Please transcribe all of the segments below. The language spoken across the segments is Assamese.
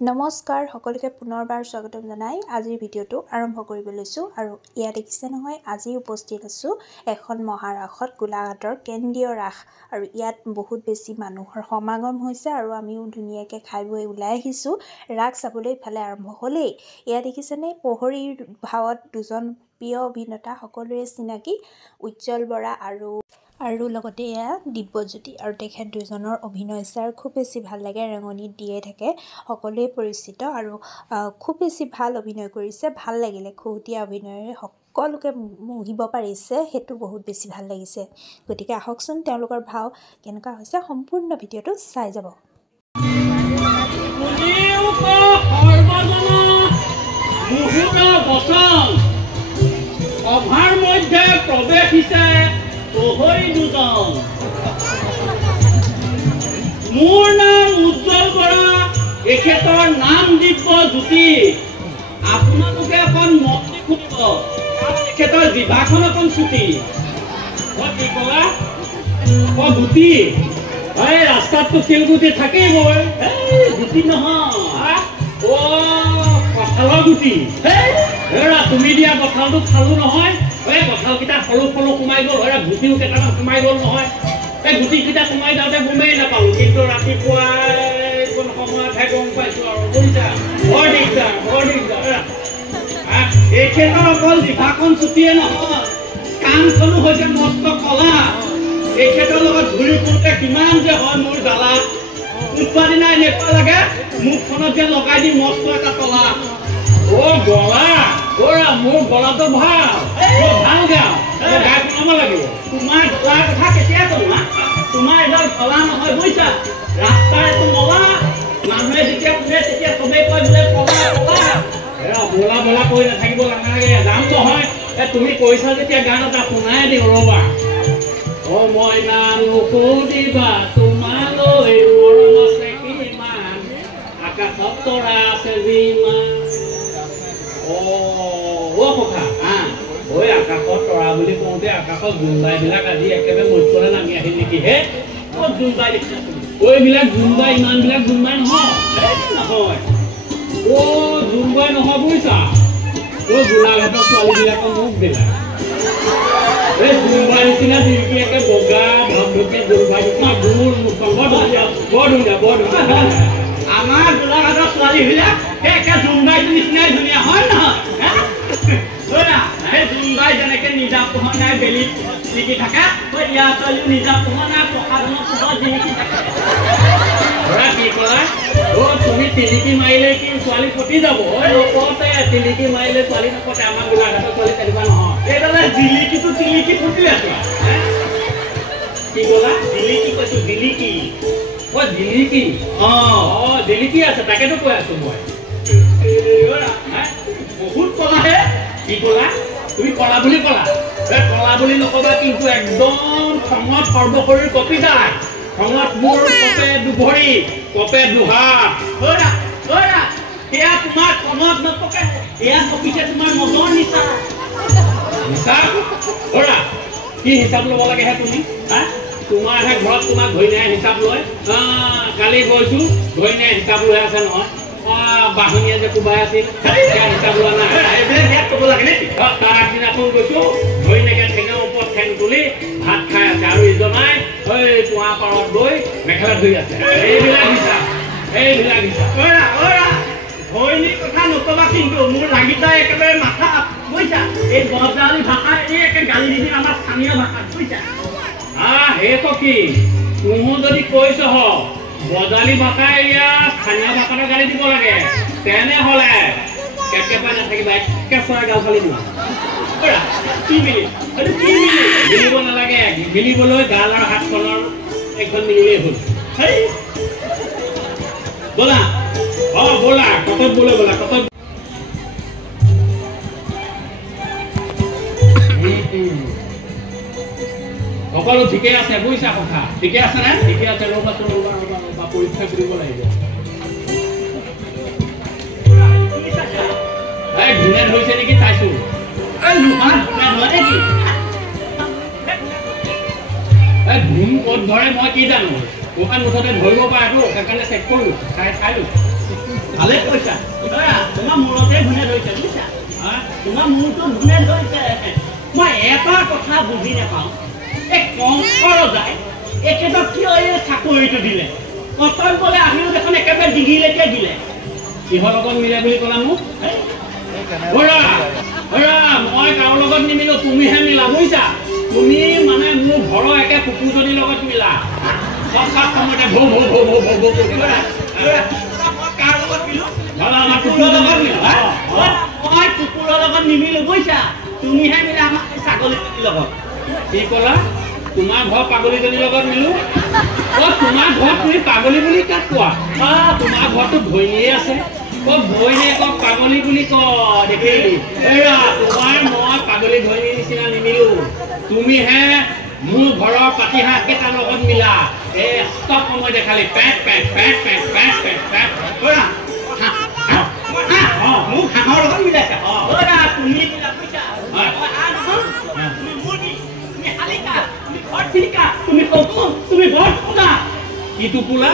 নমস্কাৰ সকলোকে পুনৰবাৰ স্বাগতম জনাই আজিৰ ভিডিঅ'টো আৰম্ভ কৰিব লৈছোঁ আৰু ইয়াত দেখিছে নহয় আজি উপস্থিত আছোঁ এখন মহাৰাসত গোলাঘাটৰ কেন্দ্ৰীয় ৰাস আৰু ইয়াত বহুত বেছি মানুহৰ সমাগম হৈছে আৰু আমিও ধুনীয়াকৈ খাই বৈ ওলাই আহিছোঁ ৰাস চাবলৈ ইফালে আৰম্ভ হ'লেই ইয়াত দেখিছেনে প্ৰহৰীৰ ভাৱত দুজন প্ৰিয় অভিনেতা সকলোৰে চিনাকি উজ্জ্বল বৰা আৰু লগতে এয়া দিব্যজ্যোতি আৰু তেখেত দুজনৰ অভিনয় চাই খুব বেছি ভাল লাগে ৰেঙনিত দিয়ে থাকে সকলোৱে পৰিচিত আৰু খুব বেছি ভাল অভিনয় কৰিছে ভাল লাগিলে খুহুতীয়া অভিনয়েৰে সকলোকে মোহিব পাৰিছে সেইটো বহুত বেছি ভাল লাগিছে গতিকে আহকচোন তেওঁলোকৰ ভাও কেনেকুৱা হৈছে সম্পূৰ্ণ ভিডিঅ'টো চাই যাব অভাৰ মধ্যে প্ৰৱেশিছে প্ৰহৰী দুজন মোৰ নাম উজ্জ্বল বৰা এখেতৰ নাম দিব্যজ্যোতি আপোনালোকে এখন মতি খুলিব এখেতৰ জিভাখন অকণ চুটি কি ক'লা গুটি এই ৰাস্তাততো শিলগুটি থাকিবই গুটি নহয় কঁঠালৰ গুটি হেৰা তুমি দিয়া কঁঠালটো খালো নহয় এই কঁঠালকেইটা সৰু সৰু সোমাই গ'ল হেৰা গুটিও কেইটামান সোমাই গ'ল নহয় এই গুটিকেইটা সোমাই যাওঁতে গমেই নাপালোঁ কিন্তু ৰাতিপুৱাই কোন সময়তহে গম পাইছোঁ আৰু বুজিছা বৰ দিগদাৰ এখেতৰ অকল জিভাখন চুটিয়ে নহয় কাণখনো হৈছে মস্ত কলা এখেতৰ লগত ঘূৰি ফুৰোঁতে কিমান যে হয় মোৰ জ্বালা উৎপাদিনা এনেকুৱা লাগে মুখখনত যে লগাই দি মস্ত এটা কলা গলা মোৰ গলাটো ভাল ভাল গাওঁ গাই শুনাব লাগিব তোমাৰ গলাৰ কথা কেতিয়া ক'লা তোমাৰ এডাল গলা নহয় বুজিছা ৰাস্তাৰ এইটো নলা মানুহে যেতিয়া শুনে তেতিয়া চবেই কয় বোলে কলা বলা কৈ নাথাকিব নালাগে দাম নহয় তুমি কৈছা যেতিয়া গান এটা শুনাই দিওঁ ৰ'বা মই নাম নুসুধিবা তোমালৈ মৰম আছে কিমান আকাশত তৰা আছে যিমান আকাশত তৰা বুলি কওঁতে আকাশত জোনবাইবিলাক আজি একেবাৰে মধ্যলৈ নামি আহিল নেকি হে ক'ত জোনবাই দেখিছা এইবিলাক জোনবাই ইমানবিলাক জোনবাই নহয় জোনবাই নহয় বুজিছা গোলাঘাটৰ ছোৱালীবিলাকৰ মুখবিলাক এই জোনবাই নিচিনা একে বগা ধমধমীয়া জোনবাই নিচিনা গোল মুখখন বৰ ধুনীয়া আমাৰ গোলাঘাটৰ ছোৱালীবিলাক একে জোনবাইটোৰ নিচিনাই ধুনীয়া হয় নহয় সেই জোনবাই যেনেকে নিজা পোহনাই বেলিত জিলিকি থাকে ইয়াৰ ছোৱালী নিজা পোহনাই প্ৰসাধনৰ পোহৰত জিলিকি থাকে কি ক'লা তুমি টিলিকি মাৰিলে কি ছোৱালী ফটি যাব নপতে টিলিকি মাৰিলে ছোৱালী নপতে আমাৰ গোলাঘাটৰ ছোৱালী তেনেকুৱা নহয় এইডালে জিলিকিটো টিলিকি ফুটিলে কি ক'লা জিলিকি কৈছো জিলিকি জিলিকি জিলিকি আছে তাকেতো কৈ আছো মই বহুত কলাহে কি ক'লা তুমি কলা বুলি ক'লা কলা বুলি নকবা কিন্তু একদম খঙত সৰ্বশৰীৰ কপি যায় খঙত মোৰ কপে দুভৰি কপে দুহাত এয়া তোমাৰ খঙত নপকে এয়া কপিছে তোমাৰ মনৰ নিচা কি হিচাপ ল'ব লাগেহে তুমি তোমাৰহে ঘৰত তোমাক ঘৈণীয়ে হিচাপ লয় কালি গৈছো ঘৈণীয়ে হিচাপ লৈ আছে নহয় বাহনীয়ে যে কোবাই আছিল হিচাপ লোৱা নাই ক'ব লাগে নেকি তাৰ আগদিনাখন গৈছো ঘৈণীয়েকে ঠেঙৰ ওপৰত ঠেং তুলি ভাত খাই আছে আৰু ইজনাই কুঁৱা পাৰত গৈ মেখেলা ধুই আছে এইবিলাক হিচাপ ঘৈণীৰ কথা নকবা কিন্তু মোৰ লাগি যায় একেবাৰে মাথা বুজিছা এই বজালী ভাষা এই একে গালি দি আমাৰ স্থানীয় ভাষা বুজিছা সেইটো কি তুহো যদি কৈছ বজালী ভাষা এৰিয়া স্থানীয় ভাষাটো গালি দিব লাগে তেনেহ'লে কেকেপা নাথাকিবা একে চৰাই গাল ফালি দিবা মিলিব নালাগে মিলিবলৈ গাল আৰু হাতখনৰ একদম মিলিলেই হ'ল ব'লা ব'লা কটত ব'লা কটত সকলো ঠিকে আছে বুজিছা কথা ঠিকে আছে নে ঠিকে আছে ৰ'বা পৰীক্ষা কৰিব লাগিব ধুনীয়া ধৰিছে নেকি চাইছো ধুম ক'ত ধৰে মই কি জানো দোকান মুঠতে ধৰিব পাৰেতো সেইকাৰণে চেক কৰিলো চাইলো ভালে কৈছা তোমাৰ মূৰতে ঘূনে ধৰিছে বুজিছা তোমাৰ মূৰটো ঘূনে ধৰিছে মই এটা কথা বুজি নাপাওঁ এই কংস ৰজাই একেবাৰে কিয় এই চাকৰিটো দিলে কটন বোলে আহিও দেখোন একেবাৰে ডিঙিলৈকে দিলে কিহৰ লগত মিলে বুলি ক'লা মোক মই কাৰো লগত নিমিলো তুমিহে মিলা বুজিছা তুমি মানে মোৰ ঘৰৰ একে কুকুৰজনীৰ লগত মিলা সব সময়তে ভৌ ভৌ ভৌ ভৌ ভৌ ভৌ কাৰ লগত মিলো আমাৰ কুকুৰৰ লগত মিলো মই কুকুৰৰ লগত নিমিলো বুজিছা তুমিহে মিলা আমাৰ ছাগলীজনীৰ লগত কি ক'লা তোমাৰ ঘৰ পাগলীজনীৰ লগত মিলো তোমাৰ ঘৰ তুমি পাগলী বুলি কাক কোৱা তোমাৰ ঘৰতো ভৈনীয়ে আছে ভৈনীয়েকক পাগলী বুলি কয় দেখিলি তোমাৰ মই পাগলী ভৈনীৰ নিচিনা নিমিলো তুমিহে মোৰ ঘৰৰ পাতিহাঁহ কেইটাৰ লগত মিলা এই চব সময় দেখালি পেট পেট পেট পেট পেট পেট পেট মোক হাঁহৰ লগত মিলাইছা তুমি মিলা পইচা তুমি তুমি বৰ ফুলা কি টোপোলা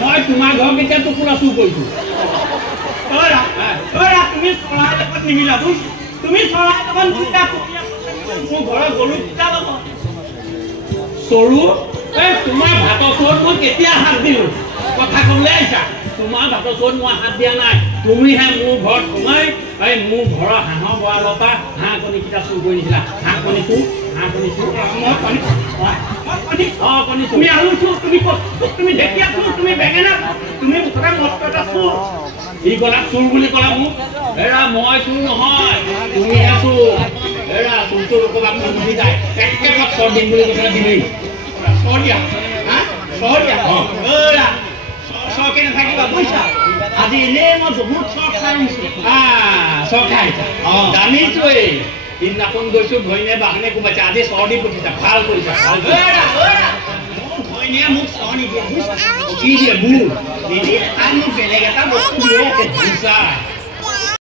মই তোমাৰ ঘৰ কেতিয়া টোপোলা চুৰ কৰিছো তুমি চৰাই লগত নিমিলা বুজিছা তুমি চৰাই লগত মোৰ ঘৰৰ গৰু দুটা ল'ব চৰু তোমাৰ ভাতৰ চৰুত মই কেতিয়া হাত দিলো কথা ক'বলৈ আহিছা তোমাৰ ভাতৰ চৰুত মই হাত দিয়া নাই তুমিহে মোৰ ঘৰত সোমাই মোৰ ঘৰৰ হাঁহৰ গঁৰালৰ পৰা হাঁহ কণীকেইটা চুৰ কৰি নিছিলা হাঁহ কণী চুৰ তুমি আলু চুৰ তুমি ঢেকীয়া চুৰ তুমি বেঙেনা তুমি মুঠতে মস্ত এটা চুৰ ই ক'লা চুৰ বুলি ক'লা মোক মই চুৰ নহয় তুমিহে চুৰ চুৰটো ক'ৰবাত বুজি যায় একেবাৰে চৰ দিম বুলি কৈছিলা দিমেই চৰ দিয়া চৰকে নাথাকিবা বুজিছা আজি এনেই মই বহুত চৰ খাই আহিছো চৰ খাই জানিছোৱেই সিদিনাখন গৈছো ভৈনীয়ে বাহনে কোবাইছে আজি চৰ দি পঠিছা ভাল কৰিছা ভৈনীয়ে মোক চৰ নিদিয়ে কি দিয়ে মোৰ নিদিয়ে তাই মোক বেলেগ এটা বস্তু দিয়ে